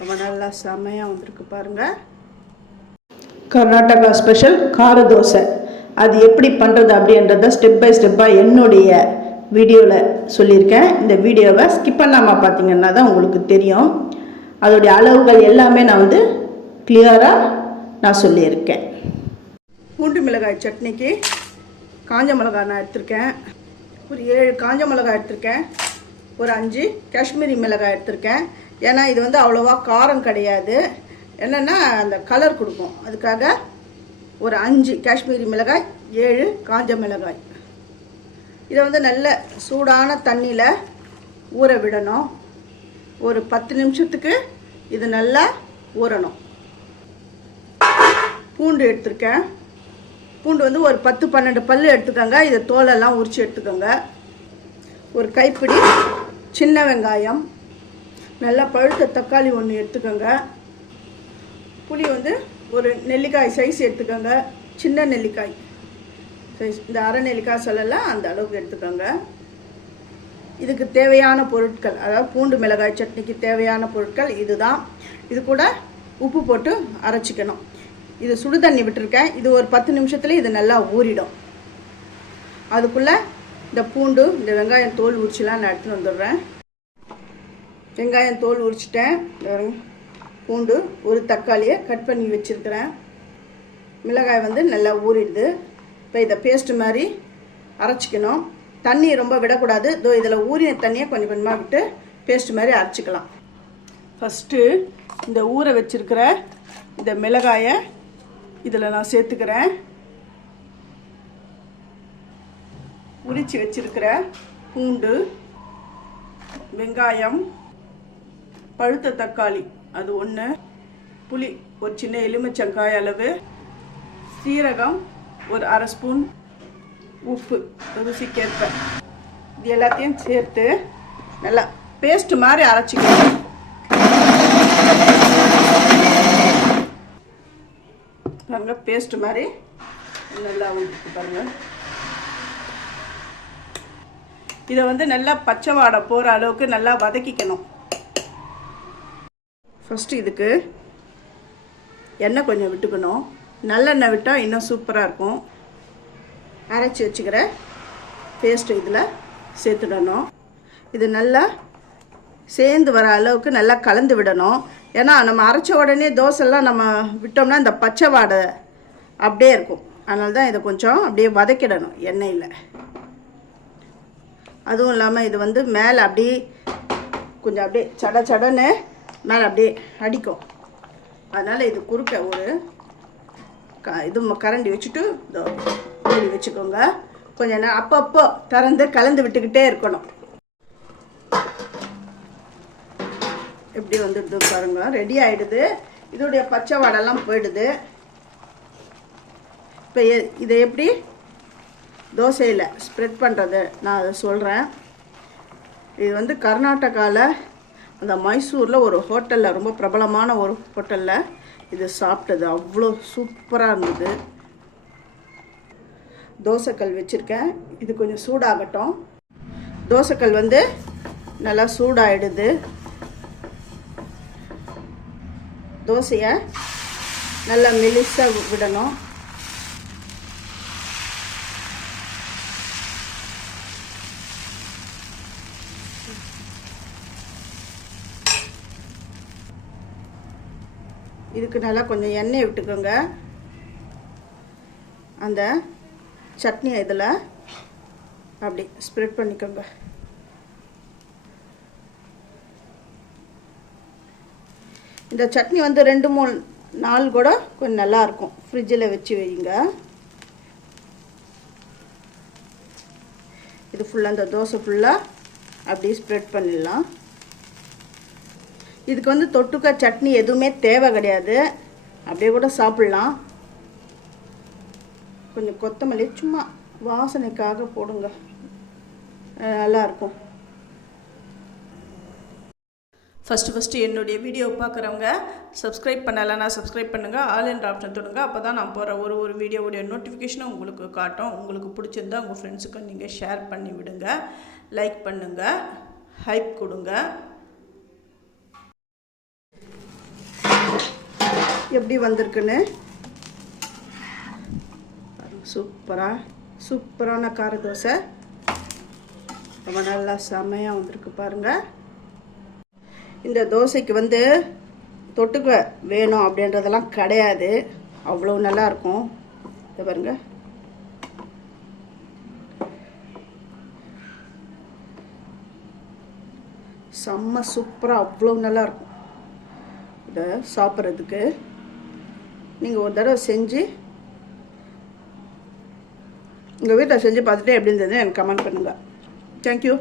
ரொம்ப நல்லா செமையாக வந்திருக்கு பாருங்கள். கர்நாடகா ஸ்பெஷல் கார தோசை. அது எப்படி பண்ணுறது அப்படின்றத ஸ்டெப் பை ஸ்டெப்பாக என்னுடைய வீடியோவில் சொல்லியிருக்கேன். இந்த வீடியோவை ஸ்கிப் பண்ணாமல் பார்த்தீங்கன்னா தான் உங்களுக்கு தெரியும். அதோடைய அளவுகள் எல்லாமே நான் வந்து கிளியராக நான் சொல்லியிருக்கேன். பூண்டு மிளகாய் சட்னிக்கு காஞ்ச மிளகாய் நான் எடுத்திருக்கேன். ஒரு 7 காஞ்ச மிளகாய் எடுத்திருக்கேன். ஒரு 5 காஷ்மீரி மிளகாய் எடுத்திருக்கேன். ஏன்னா இது வந்து அவ்வளோவா காரம் கிடையாது, என்னென்னா அந்த கலர் கொடுக்கும். அதுக்காக ஒரு 5 காஷ்மீரி மிளகாய், 7 காஞ்ச மிளகாய். இதை வந்து நல்ல சூடான தண்ணியில் ஊற விடணும். ஒரு 10 நிமிஷத்துக்கு இது நல்லா ஊறணும். பூண்டு எடுத்திருக்கேன். பூண்டு வந்து ஒரு 10-12 பல் எடுத்துக்கோங்க. இதை தோலெல்லாம் உரித்து எடுத்துக்கோங்க. ஒரு கைப்பிடி சின்ன வெங்காயம், நல்லா பழுத்த தக்காளி 1 எடுத்துக்கோங்க. புளி வந்து ஒரு நெல்லிக்காய் சைஸ் எடுத்துக்கோங்க. சின்ன நெல்லிக்காய் சைஸ், இந்த அரை நெல்லிக்காய் சொல்லலாம், அந்த அளவுக்கு எடுத்துக்கோங்க. இதுக்கு தேவையான பொருட்கள், அதாவது பூண்டு மிளகாய் சட்னிக்கு தேவையான பொருட்கள் இதுதான். இது கூட உப்பு போட்டு அரைச்சிக்கணும். இது சுடு தண்ணி விட்டுருக்கேன். இது ஒரு 10 நிமிஷத்துல இது நல்லா ஊறிடும். அதுக்குள்ளே இந்த பூண்டு, இந்த வெங்காயம் தோல் உரிச்சிலாம் நான் எடுத்துகிட்டு வந்துடுறேன். வெங்காயம் தோல் உரிச்சிட்டேன். பூண்டு, ஒரு தக்காளியை கட் பண்ணி வச்சுருக்கிறேன். மிளகாய் வந்து நல்லா ஊறிடுது. இப்போ இதை பேஸ்ட் மாதிரி அரைச்சிக்கணும். தண்ணி ரொம்ப விடக்கூடாது. இதோ இதில் ஊறின தண்ணியை கொஞ்சம் கொஞ்சமாக விட்டு பேஸ்ட் மாதிரி அரைச்சிக்கலாம். ஃபஸ்ட்டு இந்த ஊற வச்சுருக்கிற இந்த மிளகாயை இதில் நான் சேர்த்துக்கிறேன். உரித்து வச்சிருக்கிற பூண்டு, வெங்காயம், பழுத்த தக்காளி அது 1, புளி ஒரு சின்ன எலுமிச்சங்காய் அளவு, சீரகம் ஒரு அரை ஸ்பூன், உப்பு ருசிக்கேற்ப, இது எல்லாத்தையும் சேர்த்து நல்லா பேஸ்ட் மாதிரி அரைச்சிக்கணும். பாருங்க, பேஸ்ட் மாதிரி நல்லா ஊற்றி பாருங்க. இதை வந்து நல்லா பச்சை வாடை போகிற அளவுக்கு நல்லா வதக்கிக்கணும். ஃபஸ்ட்டு இதுக்கு எண்ணெய் கொஞ்சம் விட்டுக்கணும். நல்லெண்ணெய் விட்டால் இன்னும் சூப்பராக இருக்கும். அரைச்சி வச்சுக்கிற பேஸ்ட்டு இதில் சேர்த்துடணும். இது நல்லா சேர்ந்து வர அளவுக்கு நல்லா கலந்து விடணும். ஏன்னா நம்ம அரைச்ச உடனே தோசைலாம் நம்ம விட்டோம்னா இந்த பச்சை வாடை அப்படியே இருக்கும். அதனால தான் இதை கொஞ்சம் அப்படியே வதக்கிடணும் எண்ணெயில். அதுவும் இல்லாமல் இது வந்து மேலே அப்படியே கொஞ்சம் அப்படியே சட சடன்னு மேலே அப்படியே அடிக்கும். அதனால் இது குறுக்க ஒரு இது கரண்டி வச்சுட்டு மூடி வச்சுக்கோங்க. கொஞ்சம் நேரம் அப்பப்போ திறந்து கலந்து விட்டுக்கிட்டே இருக்கணும். எப்படி வந்துடுது பாருங்க, ரெடி ஆகிடுது. இதோடைய பச்சை வாடெல்லாம் போயிடுது. இப்போ இதை எப்படி தோசையில் ஸ்ப்ரெட் பண்ணுறது நான் அதை சொல்கிறேன். இது வந்து கர்நாடகாவில் அந்த மைசூரில் ஒரு ஹோட்டலில், ரொம்ப பிரபலமான ஒரு ஹோட்டலில் இது சாப்பிட்டது. அவ்வளோ சூப்பராக இருந்தது. தோசைக்கல் வச்சுருக்கேன். இது கொஞ்சம் சூடாகட்டும். தோசைக்கல் வந்து நல்லா சூடாகிடுது. தோசையை நல்லா மெலிசாக விடணும். இதுக்கு நல்லா கொஞ்சம் எண்ணெய் விட்டுக்கோங்க. அந்த சட்னியை இதில் அப்படி ஸ்ப்ரெட் பண்ணிக்கோங்க. இந்த சட்னி வந்து 2-3 நாள் கூட கொஞ்சம் நல்லாயிருக்கும். ஃப்ரிட்ஜில் வச்சு வைங்க. இது ஃபுல்லாக இந்த தோசை ஃபுல்லாக அப்படி ஸ்ப்ரெட் பண்ணிடலாம். இதுக்கு வந்து தொட்டுக்க சட்னி எதுவுமே தேவை கிடையாது. அப்படியே கூட சாப்பிட்லாம். கொஞ்சம் கொத்தமல்லி சும்மா வாசனைக்காக போடுங்க, நல்லாயிருக்கும். ஃபஸ்ட்டு என்னுடைய வீடியோ பார்க்குறவங்க சப்ஸ்கிரைப் பண்ணலைன்னா சப்ஸ்கிரைப் பண்ணுங்கள். ஆல் என்ற ஆப்ஷன் தொடுங்க. அப்போ தான் நான் போகிற ஒரு வீடியோவுடைய நோட்டிஃபிகேஷனும் உங்களுக்கு காட்டும். உங்களுக்கு பிடிச்சிருந்தா உங்கள் ஃப்ரெண்ட்ஸுக்கு நீங்கள் ஷேர் பண்ணி விடுங்க, லைக் பண்ணுங்கள், ஹைப் கொடுங்க. எப்படி வந்திருக்குன்னு. சூப்பரான கார தோசை ரொம்ப நல்லா செமையாக வந்திருக்கு பாருங்கள். இந்த தோசைக்கு வந்து தொட்டுக்க வேணும் அப்படின்றதெல்லாம் கிடையாது, அவ்வளோ நல்லாயிருக்கும். இதை பாருங்க, செம்ம சூப்பராக அவ்வளோ நல்லாயிருக்கும். இதை சாப்பிட்றதுக்கு நீங்கள் ஒரு தடவை செஞ்சு உங்கள் வீட்டில் செஞ்சு பார்த்துட்டு எப்படி இருந்ததுன்னு எனக்கு கமெண்ட் பண்ணுங்கள். தேங்க்யூ.